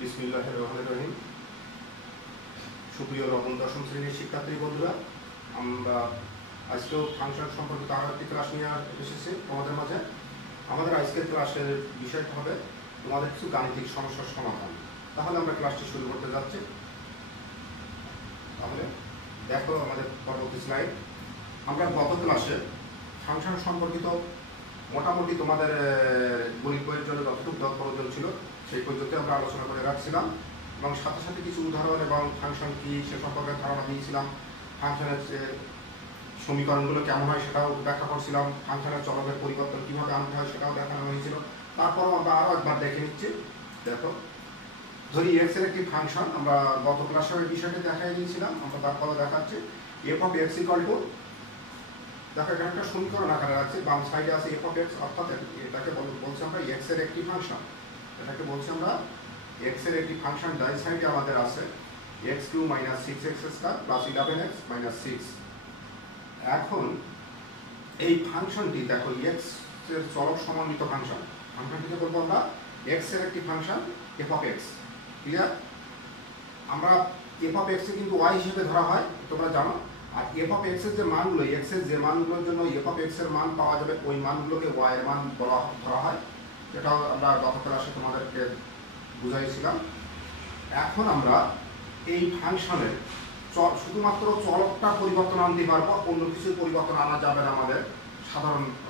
বিসমিল্লাহির রহমানির রহিম। সুপ্রিয় নবম দশম শ্রেণীর শিক্ষার্থী বন্ধুরা, আমরা আজকেও ফাংশন সম্পর্কিত আরও একটি ক্লাস নিয়ে এসেছি তোমাদের মাঝে। আমাদের আজকের ক্লাসের বিষয়টা হবে তোমাদের কিছু গাণিতিক সমস্যার সমাধান। তাহলে আমরা ক্লাসটি শুরু করতে যাচ্ছি। তাহলে দেখো আমাদের পরবর্তী স্লাইড। আমরা গত ক্লাসে ফাংশন সম্পর্কিত মোটামুটি তোমাদের গণিত বইয়ের জন্য যতটুকু প্রয়োজন ছিল সেই পর্যন্ত আমরা আলোচনা করে রাখছিলাম, এবং সাথে সাথে কিছু উদাহরণ এবং ফাংশন কী সে সম্পর্কে ধারণা দিয়েছিলাম। ফাংশনের সমীকরণগুলো কেমন হয় সেটাও ব্যাখ্যা করছিলাম। ফাংশনের চলকের পরিবর্তন কীভাবে আনতে হয় সেটাও দেখানো হয়েছিল। তারপরও আমরা আরও একবার দেখে নিচ্ছি। দেখো, ধরি এক্স এর একটি ফাংশন, আমরা গত ক্লাসে ওই বিষয়টি দেখাই দিয়েছিলাম, আমরা তারপরে দেখাচ্ছি F of x equal two, দেখো এখানে একটা সমীকরণ আকারে আছে, বাম সাইডে আছে এফ অফ এক্স, অর্থাৎ এটাকে বলছি আমরা এক্স এর একটি ফাংশন। এটাকে বলছি আমরা এক্স এর একটি ফাংশন। ডান সাইডে আমাদের আছে x cube minus 6x square plus 11x minus 6। এখন এই ফাংশনটি দেখো এক্স এর চলক সমন্বিত ফাংশন। ফাংশনটিকে বলবো আমরা এক্স এর একটি function F of x. Clear? আমরা এফ অফ এক্স কিন্তু ওয়াই হিসেবে ধরা হয়, তোমরা জানো। আর এফ অফ এক্স এর যে মানগুলো, এক্স এর যে মানগুলোর জন্য এফ অফ এক্স এর মান পাওয়া যাবে, ওই মানগুলোকে ওয়াই এর মান ধরা হয়। এটাও আমরা গত ক্লাসে তোমাদেরকে বুঝাইছিলাম। এখন আমরা এই ফাংশনের শুধুমাত্র চলকটা পরিবর্তন আনতে পারবো, অন্য কিছু পরিবর্তন আনা যাবে না আমাদের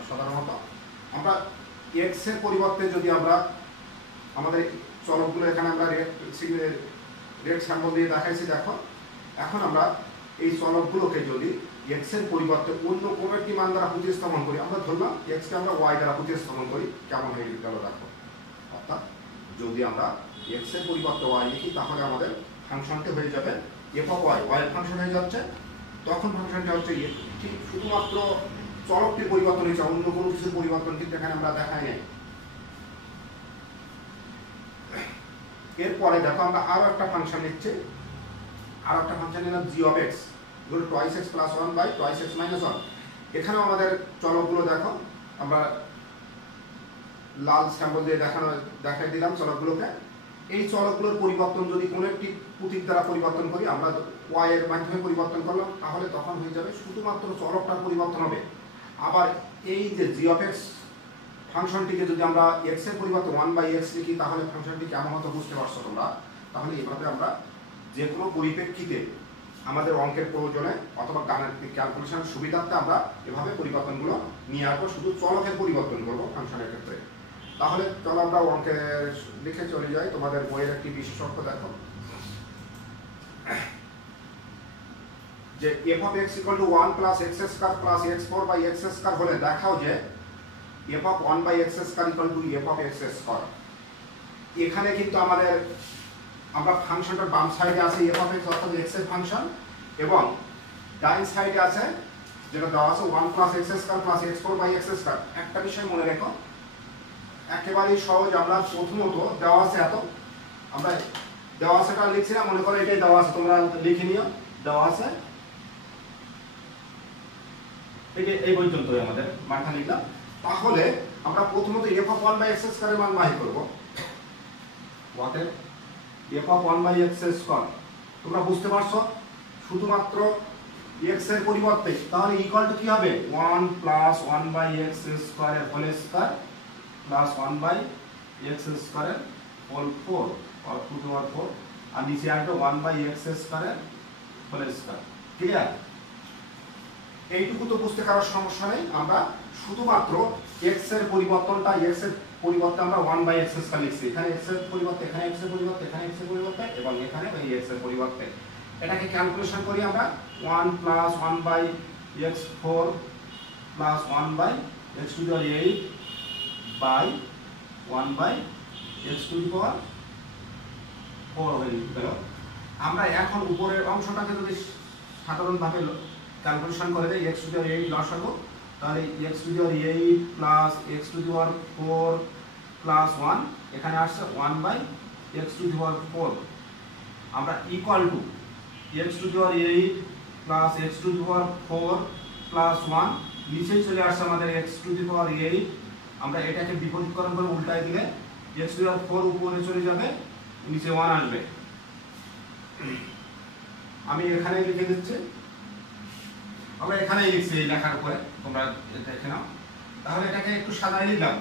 সাধারণত। আমরা এক্স এর পরিবর্তে যদি আমরা আমাদের চলকগুলো এখানে আমরা রেড স্যাম্পল দিয়ে দেখাইছি। দেখো, এখন আমরা এই চলকগুলোকে যদি এক্স এর পরিবর্তে অন্য কোনো একটি মান দ্বারা প্রতিস্থাপন করি, আমরা ধরলাম এক্সকে আমরা ওয়াই দ্বারা প্রতিস্থাপন করি, কেমন হয়ে গেল দেখো। অর্থাৎ যদি আমরা এক্স এর পরিবর্তে ওয়াই লিখি, তাহলে আমাদের ফাংশনটি হয়ে যাবে F of Y, Y function হয়ে যাচ্ছে। তখন ফাংশনটি হচ্ছে ঠিক শুধুমাত্র চলকটির পরিবর্তন হয়েছে, অন্য কোনো কিছুর পরিবর্তন কিন্তু এখানে আমরা দেখাই নাই। এরপরে দেখো আমরা আরো একটা ফাংশন নিচ্ছি, আরো একটা ফাংশন নিলাম G of x equal to twice X plus 1 by twice X minus 1। এখানেও আমাদের চলকগুলো দেখো, আমরা লাল স্যাম্পল দিয়ে দেখাই দিলাম চলকগুলোকে। এই চলকগুলোর পরিবর্তন যদি কোনো একটি প্রতীক দ্বারা পরিবর্তন করি, আমরা ওয়াই এর মাধ্যমে পরিবর্তন করলাম, তাহলে তখন হয়ে যাবে শুধুমাত্র চলকটার পরিবর্তন হবে। আবার এই যে জি অফ এক্স ফাংশনটিকে যদি আমরা এক্স এর পরিবর্তে 1 বাই এক্স লিখি, তাহলে ফাংশনটি কেমন হতো বুঝতে পারছো তোমরা। তাহলে এইভাবে আমরা যে কোনো পরিপ্রেক্ষিতে আমাদের অঙ্কের প্রয়োজনে অথবা গাণিতিক ক্যালকুলেশন সুবিধার্থে আমরা এভাবে পরিবর্তনগুলো নিয়ে আসবো, শুধু চলকের পরিবর্তন করবো ফাংশনের ক্ষেত্রে। তাহলে চলো আমরা অঙ্কের লিখে চলে যাই। তোমাদের বইয়ের একটি বিশেষত্ব দেখো যে f of x equal to 1 plus x square plus x4 by x square হলে দেখাও যে f of 1 by x square equal to f of x square. এখানে কিন্তু আমাদের আমরা ফাংশনটার বাম সাইডে আছে এফ অফ এক্স অর্থাৎ এক্স এর ফাংশন, এবং ডান সাইডে আছে যেটা দেওয়া আছে 1 plus x square plus x4 by x square. একটা বিষয় মনে রেখো, একেবারেই সহজ। আমরা প্রথমত দেওয়া আছে এত, আমরা দেওয়া আছেটা লিখছি না, মনে করো এটাই দেওয়া আছে, তোমরা লিখে নিও। দেওয়া আছে এই পর্যন্তই আমাদের মানটা লিখলাম। তাহলে আমরা প্রথমত এফ অফ 1 বাই এক্স স্কয়ারের মান বাহির করব। অতএব f of 1 by x square তোমরা বুঝতে পারছো, শুধুমাত্র এক্স এর পরিবর্তে, তাহলে ইকুয়াল টু কি হবে 1 প্লাস 1 বাই এক্স স্কয়ারের whole square plus 1 by x স্কয়ারের হোল 4 আর 2 টু পাওয়ার 4, আর নিচে আসবে 1 বাই এক্স স্কয়ারের হোল স্কয়ার। ক্লিয়ার? এইটুকু তো বুঝতে কারো সমস্যা নেই। আমরা শুধুমাত্র এক্স এর পরিবর্তনটা, এক্স এর পরিবর্তে আমরা 1 বাই এক্স স্কয়ার লিখছি, এখানে এক্স এর পরিবর্তে, এখানে এক্স এর পরিবর্তে, এখানে এক্স এর পরিবর্তে, এবং এখানে এই এক্স এর পরিবর্তে। এটাকে ক্যালকুলেশন করি আমরা 1 plus 1 by x4 plus 1 by x to the power 8 by 1 by x to the power 4 হয়ে গেল। আমরা এখন উপরের অংশটাকে যদি সাধারণভাবে ক্যালকুলেশন করে দেই, x টু দি পাওয়ার 8 লসাগু, তাহলে x to the power 8 plus x to the power 4 plus 1, এখানে আসছে 1 by x to the power 4। আমরা equal two x to the power 8 plus x to the power 4 plus 1 নিচেই চলে আসছে আমাদের x to the power 8, আমরা এটাকে বিপরীতকরণ করে উল্টায় দিলে x টু দি পাওয়ার 4 উপরে চলে যাবে, নিচে 1 আসবে। আমি এখানে লিখে দিচ্ছি, আমরা এখানেই লিখছি এই লেখার উপরে, তোমরা দেখে নাও। তাহলে এটাকে একটু সাজায় লিখলাম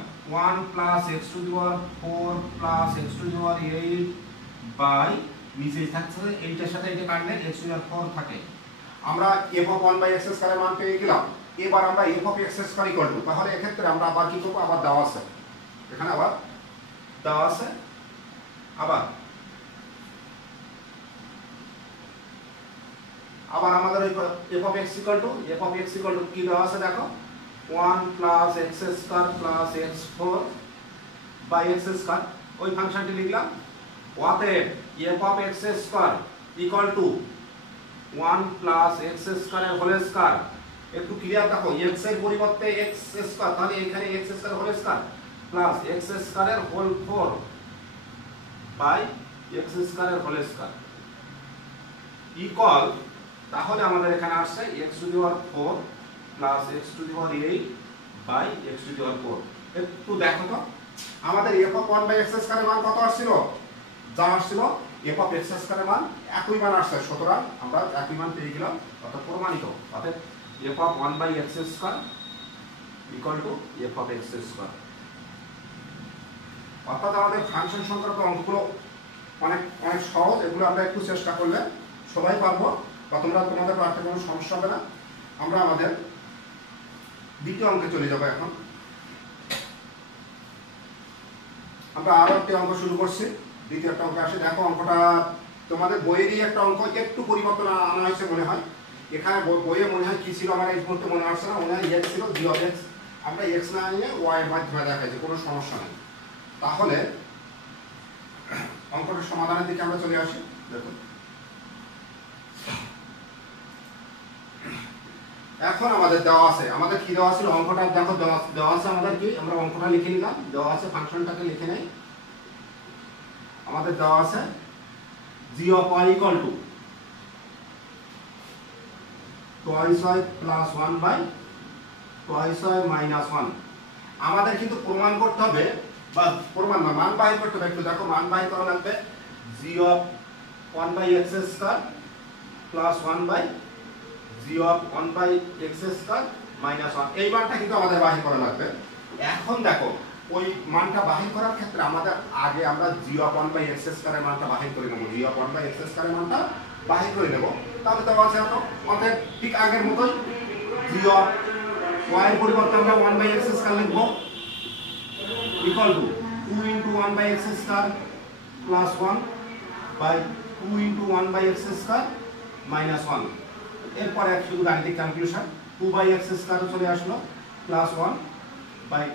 1 plus x to the power 4 plus x to the power 8 by নিচেই থাকছে এইটার সাথে এটা কাটলে x টু দি পাওয়ার 4 থাকে। আমরা f অফ 1 বাই x স্কয়ারের মান পেয়ে গেলাম। এবার আমরা f of x square equal two, তাহলে এক্ষেত্রে আমরা আবার কি করব, আবার দেওয়া আছে এখানে, আবার দেওয়া আছে, আবার আমাদের f of x equal to কি দেওয়া আছে দেখো, 1 plus x square plus x4 by x square, ওই ফাংশনটি লিখলাম। অতএব f of x square equal to 1 plus x স্কয়ারের হোল স্কয়ার, একটু ক্লিয়ার দেখো, x এর পরিবর্তে x স্কয়ার, তাহলে এখানে x square whole square plus x স্কয়ারের হোল 4 বাই x স্কয়ারের হোল স্কয়ার ইকুয়াল, তাহলে আমাদের এখানে আসছে x to the power 4 plus x to the power 8 by x to the power 4। একটু দেখো তো আমাদের f অফ 1 বাই x স্কয়ারের মান কত আসছিল, যা আসছিল f অফ x স্কয়ারের মান একই মান আসছে, সুতরাং আমরা একই মান পেয়ে গেলাম, অর্থাৎ প্রমাণিত। অর্থাৎ f of 1 by x square equal to f of x square. অর্থাৎ আমাদের ফাংশন সংক্রান্ত অঙ্কগুলো অনেক অনেক সহজ, এগুলো আমরা একটু চেষ্টা করলে সবাই পারবো, বা তোমাদের পারতে কোনো সমস্যা হবে না। আমরা আমাদের দ্বিতীয় অঙ্কে চলে যাব। এখন আমরা আরো একটি অঙ্ক শুরু করছি, দ্বিতীয় একটা অঙ্ক আসে। দেখো অঙ্কটা তোমাদের বইয়েরই একটা অঙ্ক, একটু পরিবর্তন আনা হয়েছে মনে হয়। এখানে বইয়ে মনে হয় কি ছিল আমার এই মুহূর্তে মনে আসছে না, মনে হয় x ছিল g অফ x, আমরা x না নিয়ে y এর মাধ্যমে দেখাইছি, কোনো সমস্যা নেই। তাহলে অঙ্কটার সমাধানের দিকে আমরা চলে আসি। দেখুন এখন আমাদের দেওয়া আছে, আমাদের কি দেওয়া ছিল, অঙ্কটা দেখো দেওয়া আছে আমাদের কি, আমরা অঙ্কটা লিখে নিলাম, দেওয়া আছে ফাংশনটাকে লিখে নেই। আমাদের দেওয়া আছে g of y equal to twice y plus 1 by twice y minus 1। আমাদের কিন্তু প্রমাণ করতে হবে, বা প্রমাণ না, মান বাহির করতে হবে। একটু দেখো মান বাহির করা লাগবে, g of 1 by x square plus 1 by g of 1 by x square minus 1, এই মানটা কিন্তু আমাদের বাহির করা লাগবে। এখন দেখো ওই মানটা বাহির করার ক্ষেত্রে আমাদের আগে আমরা g অফ 1 বাই x স্কয়ারের মানটা বাহির করে নেব, g অফ 1 বাই x স্কয়ারের মানটা বাহির করে নেব। তাহলে দেওয়া আছে অতএব ঠিক আগের মতোই g অফ y এর পরিবর্তে আমরা 1 বাই x স্কয়ার লিখব, equal to 2 into 1 by x square plus 1 by 2 into 1 by x square minus 1। এরপর এক শুধু গাণিতিক ক্যালকুলেশন, 2 বাই x স্কয়ার চলে আসলো plus 1 by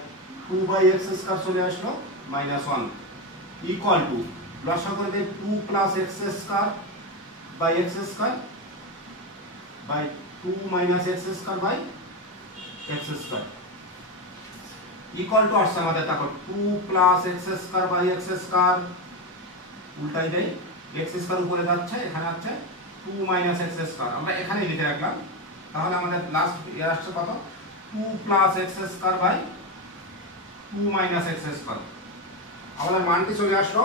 2 by x square চলে আসলো মাইনাস 1 ইকুয়াল টু, লসাগু করে দেই 2 plus x square by x square by 2 minus x square by x square equal to আসছে আমাদের দেখো 2 plus x square by x square, উল্টাই দেই, x স্কয়ার উপরে যাচ্ছে, এখানে আছে 2 মাইনাস x স্কয়ার, আমরা এখানেই লিখে রাখলাম। তাহলে আমাদের লাস্ট এর আসছে কত, 2 plus x square by 2 minus x square. আমাদের মানটি চলে আসলো,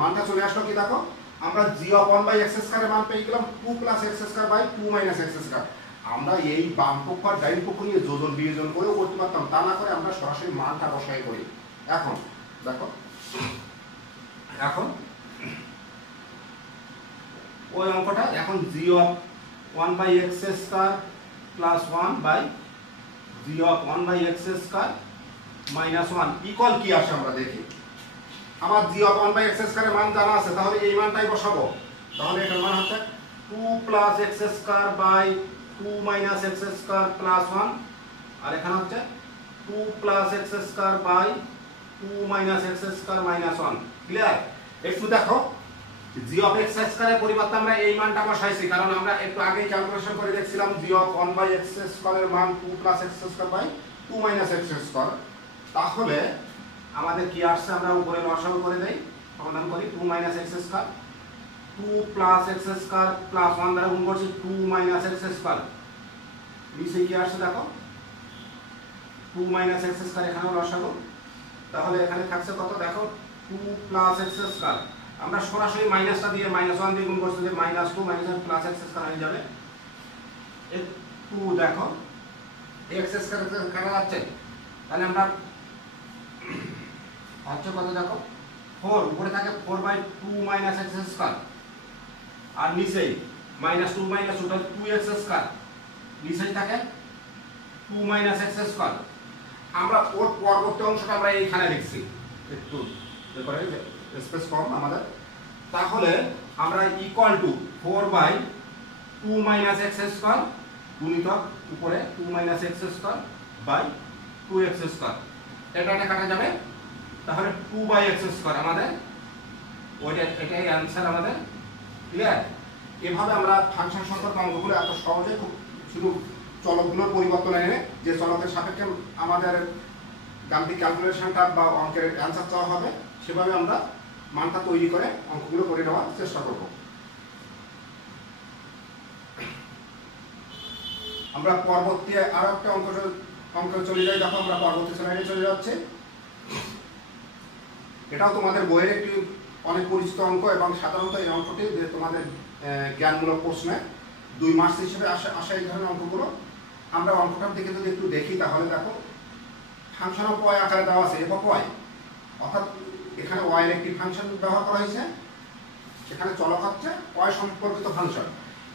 মানটা চলে আসলো কি দেখো, আমরা g অফ 1 বাই x স্কয়ারের মান পেয়ে গেলাম 2 plus x square by 2 minus x square. আমরা এই বাম পক্ষ আর ডান পক্ষ নিয়ে যোজন বিয়োজন করেও করতে পারতাম, তা না করে আমরা সরাসরি মানটা বসাই করি। এখন দেখো, এখন ওই অঙ্কটা, এখন g of 1 by x square plus 1 by g of 1 by x square minus 1 equal কি আসে আমরা দেখি। আমার g অফ 1 বাই x স্কয়ারের মান জানা আছে, তাহলে এই মানটাই বসাবো। তাহলে এটার মান হচ্ছে 2 plus x square by 2 minus x square plus 1, আর এখানে হচ্ছে 2 plus x square by 2 minus x square minus 1। Clear? একটু দেখো g অফ x স্কয়ারের পরিবর্তে আমরা এই মানটা বসাইছি, কারণ আমরা একটু আগে ক্যালকুলেশন করে দেখছিলাম g অফ 1 বাই x স্কয়ারের মান 2 plus x square by 2 minus x square. তাহলে আমাদের কি আসছে, আমরা উপরে লসাগু করে দেই, সমাধান করি 2 minus x square 2 plus x square plus 1 দ্বারা গুণ করছি 2 মাইনাস এক্স স্কয়ার, নিচে কি আসছে দেখো 2 মাইনাস এক্স স্কয়ার, এখানেও লসাগু, তাহলে এখানে থাকছে কত দেখো 2 প্লাস এক্স স্কয়ার। আমরা সরাসরি মাইনাসটা দিয়ে -1 দিয়ে গুণ করছি যে -2 মাইনাস প্লাস এক্স স্কয়ার হয়ে যাবে। এই 2 দেখো এক্স স্কয়ার কাটা যাচ্ছে, তাহলে আমরা হচ্ছে কত দেখো 4, উপরে থাকে 4/2 মাইনাস এক্স স্কয়ার, আর নিচেই -2 - 2 তাহলে 2x স্কয়ার, নিচেই থাকে 2 মাইনাস এক্স স্কয়ার। আমরা ওর পরবর্তী অংশটা আমরা এইখানে লিখছি, একটু এবারে স্পেস কম আমাদের, তাহলে আমরা equal to 4/2 minus x square গুণিতক উপরে 2 minus x square by 2x square, এটা কাটা যাবে, তাহলে 2/x স্কয়ার আমাদের ওইটা, এটাই অ্যানসার আমাদের। ক্লিয়ার? এভাবে আমরা ফাংশন সম্পর্কে অঙ্কগুলো এত সহজে খুব শুধু চলকগুলোর পরিবর্তন এনে যে চলকের সাপেক্ষে আমাদের গাণিতিক ক্যালকুলেশনটা বা অঙ্কের অ্যানসার চাওয়া হবে সেভাবে আমরা মানটা তৈরি করে অঙ্কগুলো করে নেওয়ার চেষ্টা করব। আমরা পরবর্তী আরো একটা অঙ্ক চলে যাই, দেখো আমরা পরবর্তী স্লাইডে চলে যাচ্ছি। এটাও তোমাদের বইয়ের একটি অনেক পরিচিত অঙ্ক এবং সাধারণত এই অঙ্কটি যে তোমাদের জ্ঞানমূলক প্রশ্নে 2 মার্কস হিসেবে আসে এই ধরনের অঙ্কগুলো। আমরা অঙ্কটার দিকে যদি একটু দেখি তাহলে দেখো ফাংশন অফ ওয়াই আকারে দেওয়া আছে এফ অফ ওয়াই, অর্থাৎ এখানে ওয়াই এর একটি ফাংশন ব্যবহার করা হয়েছে, সেখানে চলক হচ্ছে ওয়াই সম্পর্কিত ফাংশন।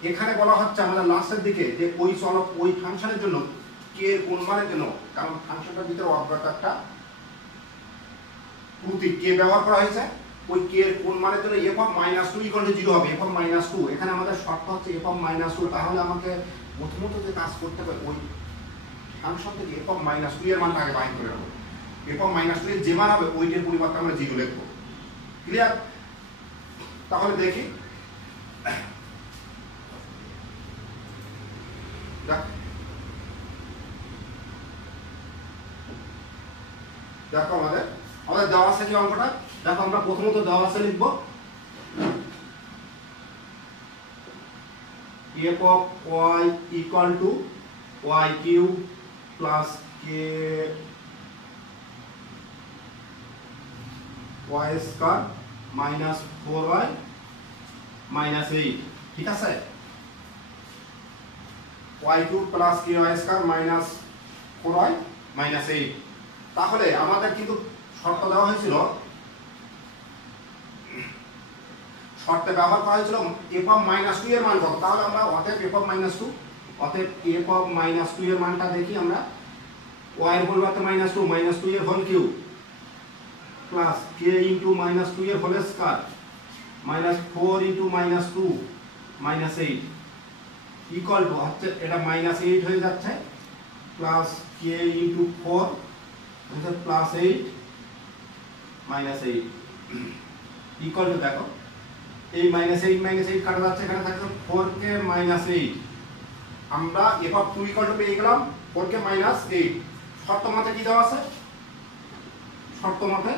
এখানে বলা হচ্ছে আমাদের লাস্টের দিকে যে ওই চলক ওই ফাংশনের জন্য কে এর কোন মানের জন্য, কারণ ফাংশনটার ভিতরে অজ্ঞাত একটা প্রতীক কে ব্যবহার করা হয়েছে, ওই কে এর কোন মানের জন্য f of -2 = 0 হবে। f of -2 এখানে আমাদের শর্ত হচ্ছে f of -2, তাহলে আমাকে প্রথমত যে কাজ করতে হবে ওই ফাংশন থেকে f of -2 এর মানটা আগে বাইর করে নেব। f of -2 এর যে মান হবে ওইটার পরিবর্তে আমরা 0 লিখব। ক্লিয়ার? তাহলে দেখি, দেখো আমাদের দেওয়া আছে যে অঙ্কটা, দেখো আমরা প্রথমত দেওয়া আছে লিখব f of y equal to y cube plus k y square minus 4y minus 8, ঠিক আছে? y cube plus k y square minus 4y minus 8। তাহলে আমাদের কিন্তু শর্ত দেওয়া হয়েছিল, শর্তে ব্যবহার করা হয়েছিল f of -2 এর মান কত, তাহলে আমরা অতএব f of -2, অতএব f of -2 এর মানটা দেখি আমরা, y এর পরিবর্তে -2 এর whole cube plus k into -2 এর whole square minus 4 into -2 -8 equal to হচ্ছে এটা -8 হয়ে যাচ্ছে প্লাস k ইনটু 4 হচ্ছে প্লাস 8 -8 ইকুয়াল টু, দেখো এই -8 কাটা যাচ্ছে, এখানে থাকছে 4k -8। আমরা f of 2 ইকুয়াল টু পেয়ে গেলাম 4k -8। শর্ত মতে কি দেওয়া আছে, শর্ত মতে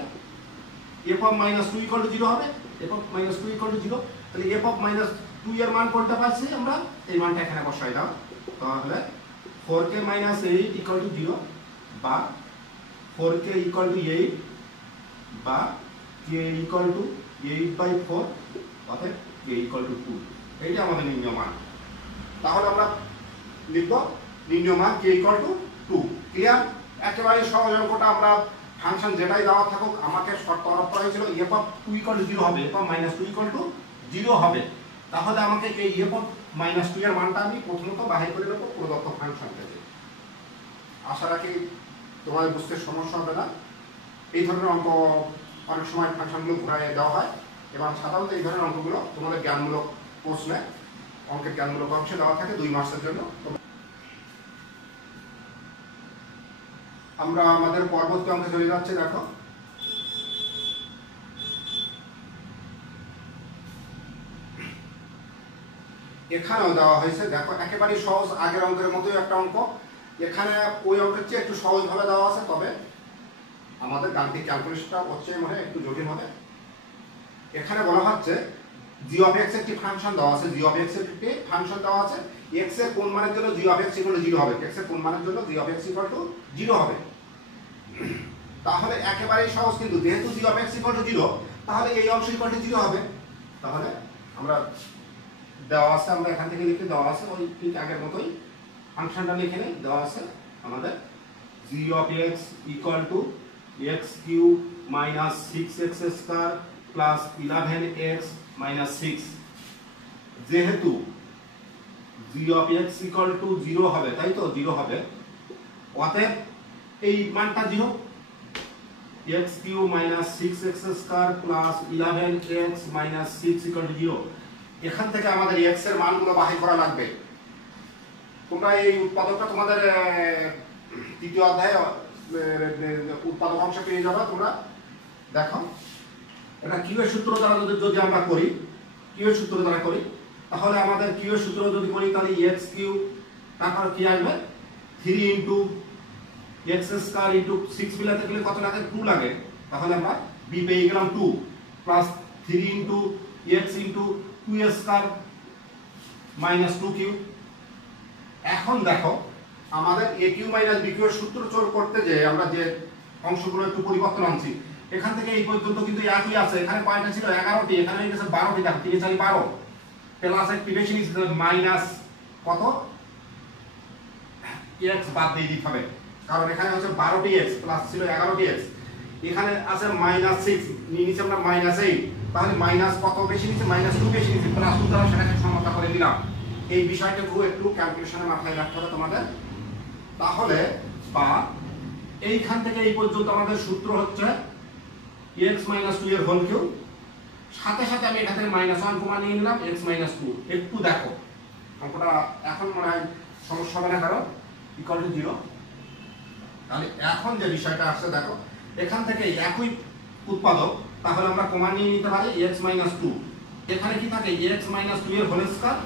f of -2 ইকুয়াল টু 0 হবে, f of -2 ইকুয়াল টু 0, তাহলে f of -2 এর মান কোনটা পাচ্ছি আমরা, এই মানটা এখানে বসাই দাও, তাহলে 4k -8 ইকুয়াল টু 0 বা 4k ইকুয়াল টু 8 বা k ইকুয়াল টু 8/4 অতএব k ইকুয়াল টু 2, এইটা আমাদের নির্ণয় মান। তাহলে আমরা লিখব নির্ণয় মান k ইকুয়াল টু 2। ক্লিয়ার? একেবারে সহজ অঙ্কটা, আমরা ফাংশন যেটাই দেওয়া থাকুক আমাকে শর্ত আরোপ করা হয়েছিল f of 2 ইকুয়াল টু 0 হবে, f of -2 ইকুয়াল টু 0 হবে। তাহলে আমাকে এই f of -2 এর মানটা আমি প্রথমত বাহির করে নেব প্রদত্ত ফাংশন থেকে। আশা রাখি তোমাদের বুঝতে সমস্যা হবে না। এই ধরনের অঙ্ক অনেক সময় ফাংশনগুলো ঘুরাইয়ে দেওয়া হয় এবং সাধারণত এই ধরনের অঙ্কগুলো তোমাদের জ্ঞানমূলক প্রশ্নে, অঙ্কের জ্ঞানমূলক অংশে দেওয়া থাকে 2 মার্কসের জন্য। আমরা আমাদের পরবর্তী অঙ্কে চলে যাচ্ছি। দেখো এখানেও দেওয়া হয়েছে, দেখো একেবারে সহজ আগের অঙ্কের মতোই একটা অঙ্ক। এখানে ওই অঙ্কের চেয়ে একটু সহজভাবে দেওয়া আছে, তবে আমাদের গাণিতিক ক্যালকুলেশনটা হচ্ছে মনে একটু জটিল হবে। এখানে বলা হচ্ছে জি অফ এক্স একটি ফাংশন দেওয়া আছে, জি অফ এক্স একটি ফাংশন দেওয়া আছে, এক্স এর কোন মানের জন্য জি অফ এক্স ইকুয়াল টু 0 হবে, এক্স এর কোন মানের জন্য জি অফ এক্স ইকুয়াল টু 0 হবে। তাহলে একেবারেই সহজ, কিন্তু যেহেতু G of x equal to 0, তাহলে এই অংশ ইকুয়াল টু 0 হবে। তাহলে আমরা দেওয়া আছে, আমরা এখান থেকে লিখে দেওয়া আছে ওই ঠিক আগের মতোই ফাংশনটা লিখে নেই, দেওয়া আছে আমাদের G of x equal to X cube minus 6x square plus 11x minus 6। যেহেতু G of x equal to 0 হবে, তাই তো 0 হবে, অতএব এই মানটা 0, x cube minus 6x square plus 11x minus 6 equal to 0। এখান থেকে আমাদের x এর মানগুলো বাহির করা লাগবে। তোমরা এই উৎপাদকটা তোমাদের তৃতীয় অধ্যায়ে উৎপাদক অংশ পেয়ে যাবে। তোমরা দেখো, এটা কিউ এর সূত্র দ্বারা যদি আমরা করি, কিউ এর সূত্র দ্বারা করি, তাহলে আমাদের কিউ এর সূত্র যদি করি, তাহলে x কিউব তারপর কি আসবে 3 ইনটু x স্কয়ার ইনটু 6 মিলাতে গেলে কত লাগে, 2 লাগে। তাহলে আমরা b পেয়ে গেলাম 2 plus 3 into x into 2 square minus 2 q. এখন দেখো, আমাদের a q minus b q এর সূত্র চোর করতে যে আমরা যে অংশগুলো একটু পরিবর্তন আনছি, এখান থেকে এই পর্যন্ত কিন্তু একই আছে। এখানে কয়টা ছিল, 11টি, এখানে হয়ে গেছে 12টি। দেখো 3 4 12 প্লাস একটি বেশি নিচ্ছে মাইনাস কত x বাদ দিয়ে দিতে হবে, কারণ এখানে হচ্ছে 12টি x প্লাস ছিল 11টি x, এখানে আছে মাইনাস 6, নিচে আমরা মাইনাস 8, তাহলে মাইনাস কত বেশি নিচ্ছে, মাইনাস 2 বেশি নিচ্ছে, প্লাস 2 দ্বারা সেটাকে সমতা করে দিলাম। এই বিষয়টা একটু ক্যালকুলেশনে মাথায় রাখতে হবে তোমাদের। তাহলে বা এইখান থেকে এই পর্যন্ত আমাদের সূত্র হচ্ছে x মাইনাস 2 এর হোল কিউব, সাথে সাথে আমি এখান থেকে মাইনাস 1 কমা নিয়ে নিলাম x মাইনাস 2। একটু দেখো অঙ্কটা এখন মনে হয় সমস্যা হবে না, কারণ ইকুয়াল টু 0। তাহলে এখন যে বিষয়টা আসছে দেখো, এখান থেকে একই উৎপাদক, তাহলে আমরা কমা নিয়ে নিতে পারি x মাইনাস 2। এখানে কি থাকে, x মাইনাস 2 এর whole square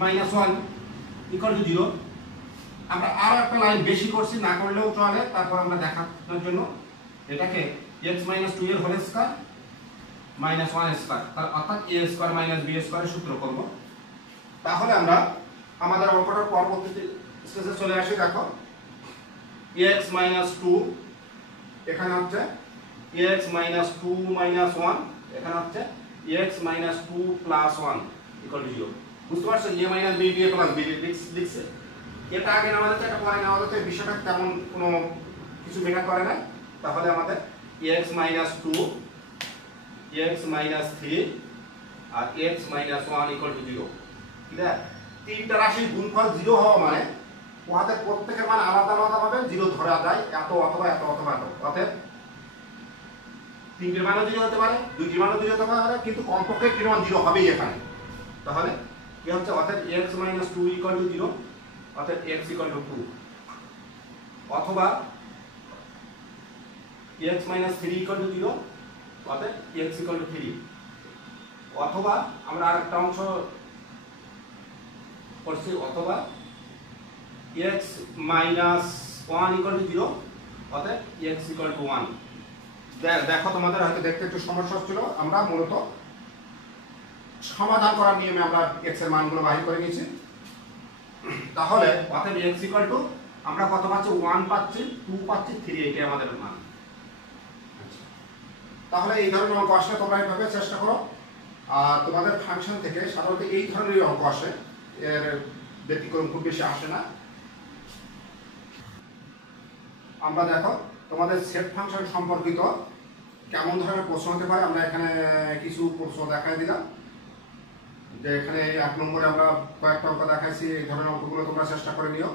minus 1 equal to 0। আমরা আর একটা লাইন বেশি করছি, না করলেও চলে, তারপর আমরা দেখানোর জন্য এটাকে x মাইনাস 2 এর হোল স্কয়ার মাইনাস 1 স্কয়ার, অর্থাৎ a স্কয়ার মাইনাস b স্কয়ারের সূত্র করব। তাহলে আমরা আমাদের অঙ্কটার পরবর্তী স্টেজে চলে আসি। দেখো x মাইনাস 2, এখানে হচ্ছে x মাইনাস 2 মাইনাস 1, এখানে হচ্ছে x minus 2 plus 1 equal to 0। বুঝতে পারছো, a minus b, b plus b লিখছে। এটা আগে নেওয়া যাচ্ছে, এটা পরে নেওয়া যাচ্ছে, বিষয়টা তেমন কোনো কিছু মেটার করে না। তাহলে আমাদের x মাইনাস 2, x মাইনাস 3 আর x minus 1 equal to 0। Clear? তিনটা রাশির গুণফল 0 হওয়া মানে ওদের প্রত্যেকের মান আলাদা আলাদা ভাবে 0 ধরা যায়, এত অথবা এত অথবা এত। অতএব তিনটির মানও 0 হতে পারে, দুইটির মানও 0 হতে পারে, কিন্তু কমপক্ষে একটির মান 0 হবেই এখানে। তাহলে কি হচ্ছে, অর্থাৎ x মাইনাস 2 ইকুয়াল টু 0, অর্থাৎ x ইকুয়াল টু 2, অথবা x মাইনাস 3 ইকুয়াল টু 0, অর্থাৎ x ইকুয়াল টু 3, অথবা আমরা আরেকটা অংশ করছি, অথবা x মাইনাস 1 ইকুয়াল টু 0, অর্থাৎ x ইকুয়াল টু 1। দেখো তোমাদের হয়তো দেখতে একটু সমস্যা হচ্ছিল, আমরা মূলত সমাধান করার নিয়মে আমরা x এর মানগুলো বাহির করে নিয়েছি। তাহলে অতএব x ইকুয়াল টু আমরা কত পাচ্ছি, 1 পাচ্ছি, 2 পাচ্ছি, 3, এটাই আমাদের মান। তাহলে এই ধরনের অঙ্ক আসলে তোমরা এইভাবে চেষ্টা করো। আর তোমাদের ফাংশন থেকে সাধারণত এই ধরনের অঙ্ক আসে, এর ব্যতিক্রম খুব বেশি আসে না। আমরা দেখো তোমাদের সেট ফাংশন সম্পর্কিত কেমন ধরনের প্রশ্ন হতে পারে, আমরা এখানে কিছু প্রশ্ন দেখাই দিলাম। যে এখানে 1 নম্বরে আমরা কয়েকটা অঙ্ক দেখাইছি, এই ধরনের অঙ্কগুলো তোমরা চেষ্টা করে নিও।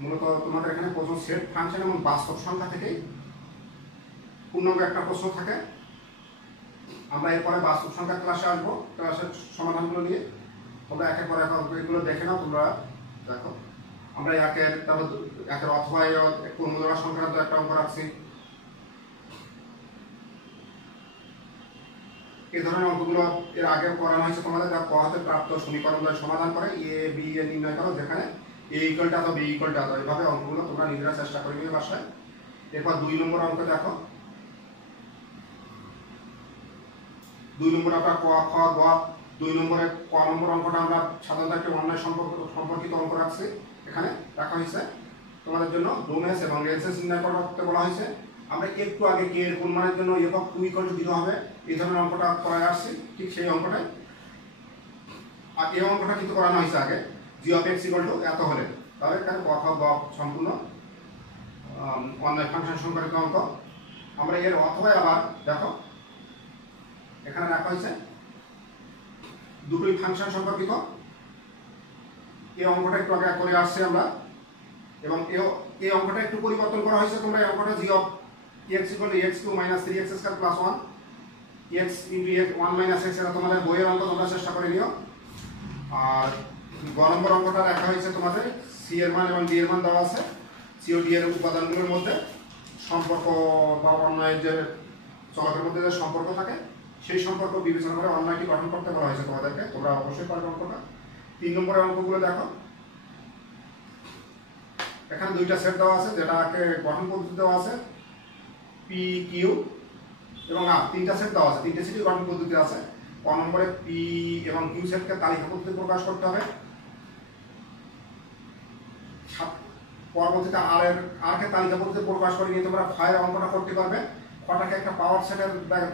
মূলত তোমাদের এখানে প্রশ্ন সেট ফাংশন এবং বাস্তব সংখ্যা থেকে পূর্ণাঙ্গ একটা প্রশ্ন থাকে। আমরা এরপরে বাস্তব সংখ্যা ক্লাসে আসবো, ক্লাসের সমাধানগুলো নিয়ে। তোমরা একের পর এক এগুলো দেখে নাও। তোমরা দেখো আমরা একের অথবা পূর্ণমূলক সংক্রান্ত একটা অঙ্ক রাখছি। এই ধরনের অঙ্কগুলো এর আগে করানো হয়েছে তোমাদের। ক হাতে প্রাপ্ত সমীকরণগুলো সমাধান করে এ বি এ নির্ণয় করো, যেখানে এ ইকুয়ালটা অথবা বি ইকুয়ালটা অথবা এইভাবে অঙ্কগুলো তোমরা নিজেরা চেষ্টা করে নিবে বাসায়। এরপর 2 নম্বর অঙ্ক দেখো, 2 নম্বরে আমরা ক খ গ, 2 নম্বরে ক নম্বর অঙ্কটা আমরা সাধারণত একটা অন্যায় সম্পর্কিত অঙ্ক রাখছি, এখানে রাখা হয়েছে তোমাদের জন্য ডোমেস এবং রেলসেস নির্ণয় করতে বলা হয়েছে। আমরা একটু আগে কে এর কোন মানের জন্য একক 2 0 হবে এই ধরনের অঙ্কটা করায় আসছি, ঠিক সেই অঙ্কটাই। আর এই অঙ্কটা কিন্তু করানো হয়েছে আগে, g of x এত হলে, তাহলে এখানে ক খ গ সম্পূর্ণ অন্যায় ফাংশন সম্পর্কিত অঙ্ক। আমরা এর অথবা আবার দেখো এখানে রাখা হয়েছে দুটোই ফাংশন সম্পর্কিত। এই অঙ্কটা একটু আগে করে আসছি আমরা, এবং এই অঙ্কটা একটু পরিবর্তন করা হয়েছে। তোমরা এই অঙ্কটা g of x x = - 3x² + 1 x * 1 - x এটা তোমাদের বইয়ের অঙ্ক, তোমরা চেষ্টা করে নিও। আর গ নম্বর অঙ্কটা রাখা হয়েছে তোমাদের c এর মান এবং d এর মান দেওয়া আছে, c ও d এর উপাদানগুলোর মধ্যে সম্পর্ক বা অন্যায়ের যে চলকের মধ্যে যে সম্পর্ক থাকে সেই সম্পর্ক বিবেচনা করে অন্যায়টি গঠন করতে বলা হয়েছে তোমাদেরকে, তোমরা অবশ্যই পারবে অঙ্কটা। 3 নম্বরের অঙ্কগুলো দেখো, এখানে দুইটা সেট দেওয়া আছে, যেটাকে গঠন পদ্ধতি দেওয়া আছে p q এবং r, তিনটা সেট দেওয়া আছে, তিনটা সেটই গঠন পদ্ধতি আছে। ক নম্বরে p এবং q সেটকে তালিকা পদ্ধতিতে প্রকাশ করতে হবে। পরবর্তীতে r কে তালিকা পদ্ধতিতে প্রকাশ করে নিয়ে তোমরা খ এর অঙ্কটা করতে পারবে। খটাকে একটা পাওয়ার সেটের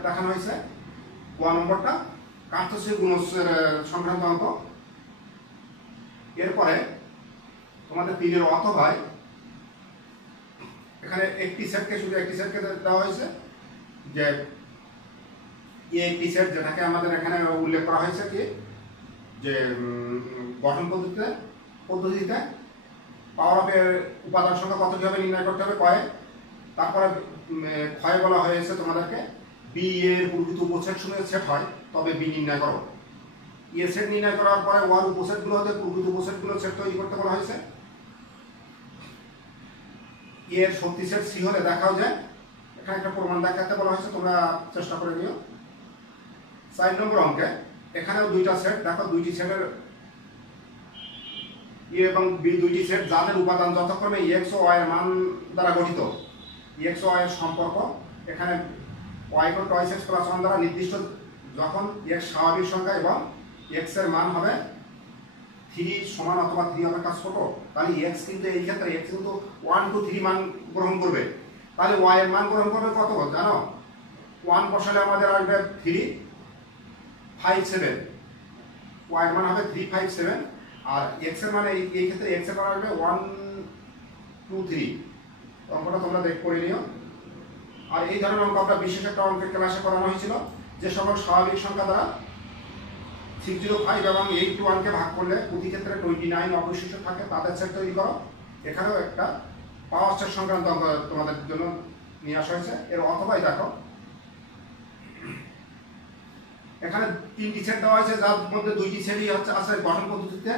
দেখানো হয়েছে। ক নম্বরটা কার্তেশীয় গুণের সংক্রান্ত অঙ্ক। এরপরে তোমাদের 3 এর অথবায় এখানে একটি সেটকে দেওয়া হয়েছে, যে একটি সেট যেটাকে আমাদের এখানে উল্লেখ করা হয়েছে কি যে গঠন পদ্ধতিতে পাওয়ার অফ এর উপাদান সংখ্যা কত কিভাবে নির্ণয় করতে হবে কয়ে। তারপরে ক্ষয় বলা হয়েছে তোমাদেরকে বি এর প্রকৃত উপসেট সমূহের সেট হয় তবে বি নির্ণয় করো। এ সেট নির্ণয় করার পরে ওয়ার উপসেটগুলো হতে প্রকৃত উপসেটগুলো সেট তৈরি করতে বলা হয়েছে। এর শক্তি সেট সি হলে দেখাও যায়, এখানে একটা প্রমাণ দেখাতে বলা হয়েছে, তোমরা চেষ্টা করে নিও। 4 নম্বর অঙ্কে এখানেও দুইটা সেট দেখো, দুইটি সেটের এ এবং বি দুইটি সেট যাদের উপাদান যথাক্রমে x ও y এর মান দ্বারা গঠিত। x ও y এর সম্পর্ক এখানে y = 2x + 1 দ্বারা নির্দিষ্ট, যখন x স্বাভাবিক সংখ্যা এবং x এর মান হবে 3 সমান অথবা 3 অপেক্ষা ছোট, তাহলে x কিন্তু এই ক্ষেত্রে x কিন্তু 1 2 3 মান গ্রহণ করবে। তাহলে y এর মান গ্রহণ করবে কত জানো? 1 বসালে আমাদের আসবে 3 5 7, y এর মান হবে 3 5 7, আর x এর মানে এই ক্ষেত্রে x এর মান আসবে 1 2 3। অঙ্কটা তোমরা করে নিও। আর এই ধরনের অঙ্ক আমরা বিশেষ একটা অঙ্কের ক্লাসে করানো হয়েছিল, যে সকল স্বাভাবিক সংখ্যা দ্বারা 605 এবং 821 কে ভাগ করলে প্রতি ক্ষেত্রে 29 অবশিষ্ট থাকে, তাদের সেট তৈরি করো। এখানেও একটা পাওয়ার সেট সংক্রান্ত অঙ্ক তোমাদের জন্য নিয়ে আসা হয়েছে। এর অথবাই দেখো এখানে 3টি সেট দেওয়া হয়েছে, যার মধ্যে 2টি সেটই আছে গঠন পদ্ধতিতে।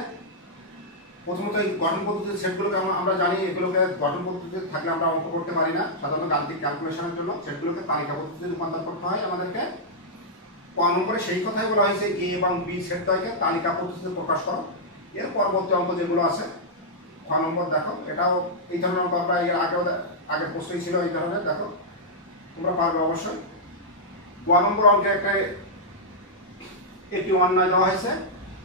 প্রথমত এই গঠন পদ্ধতির সেটগুলোকে আমরা জানি, এগুলোকে গঠন পদ্ধতিতে থাকলে আমরা অঙ্ক করতে পারি না, সাধারণত গাণিতিক ক্যালকুলেশনের জন্য সেটগুলোকে তালিকা পদ্ধতিতে রূপান্তর করতে হয় আমাদেরকে। ক নম্বরে সেই কথাই বলা হয়েছে এ এবং বি সেটদ্বয়কে তালিকা পদ্ধতিতে প্রকাশ করো। এর পরবর্তী অঙ্ক যেগুলো আছে খ নম্বর দেখো, এটাও এই ধরনের অঙ্ক আমরা এর আগের প্রশ্নই ছিল এই ধরনের, দেখো তোমরা পারবে অবশ্যই। গ নম্বর অঙ্কে একটি অন্যায় দেওয়া হয়েছে,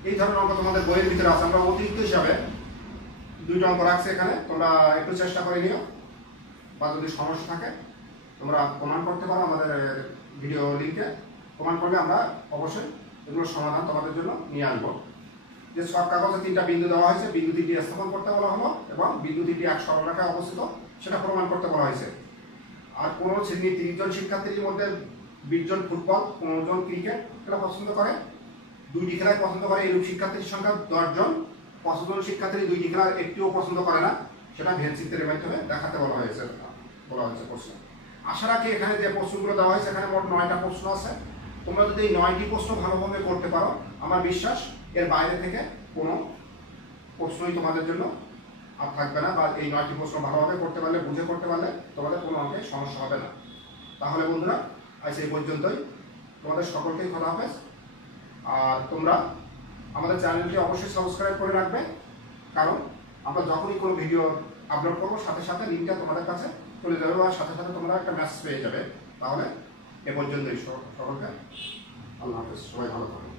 এই ধরনের অঙ্ক তোমাদের বইয়ের ভিতরে আছে। আমরা অতিরিক্ত হিসাবে 2টা অঙ্ক রাখছি এখানে, তোমরা একটু চেষ্টা করে নিও, বা যদি সমস্যা থাকে তোমরা কমেন্ট করতে পারো আমাদের ভিডিও লিঙ্কে। কমেন্ট করলে আমরা অবশ্যই এগুলোর সমাধান তোমাদের জন্য নিয়ে আসবো। যে সব কাগজে 3টা বিন্দু দেওয়া হয়েছে, বিন্দু 3টি স্থাপন করতে বলা হলো এবং বিন্দু 3টি এক সরলরেখায় অবস্থিত সেটা প্রমাণ করতে বলা হয়েছে। আর কোনো শ্রেণীর 30 জন শিক্ষার্থীর মধ্যে 20 জন ফুটবল, 15 জন ক্রিকেট খেলা পছন্দ করে, 2টি খেলায় পছন্দ করে এরূপ শিক্ষার্থীর সংখ্যা 10 জন। 5 জন শিক্ষার্থী 2টি খেলার একটিও পছন্দ করে না, সেটা ভেন চিত্রের মাধ্যমে দেখাতে বলা হয়েছে প্রশ্ন। আশা রাখি এখানে যে প্রশ্নগুলো দেওয়া হয়েছে, এখানে মোট 9টা প্রশ্ন আছে। তোমরা যদি এই 9টি প্রশ্ন ভালোভাবে করতে পারো, আমার বিশ্বাস এর বাইরে থেকে কোনো প্রশ্নই তোমাদের জন্য আর থাকবে না, বা এই 9টি প্রশ্ন ভালোভাবে করতে পারলে, বুঝে করতে পারলে তোমাদের কোনো অঙ্কে সমস্যা হবে না। তাহলে বন্ধুরা আজ এই পর্যন্তই, তোমাদের সকলকেই খোদা হাফেজ। আর তোমরা আমাদের চ্যানেলটি অবশ্যই সাবস্ক্রাইব করে রাখবে, কারণ আমরা যখনই কোনো ভিডিও আপলোড করবো সাথে সাথে লিঙ্কটা তোমাদের কাছে চলে যাবে, আর সাথে সাথে তোমরা একটা মেসেজ পেয়ে যাবে। তাহলে এ পর্যন্তই, সকলকে আল্লাহ হাফেজ, সবাই ভালো থাকবেন।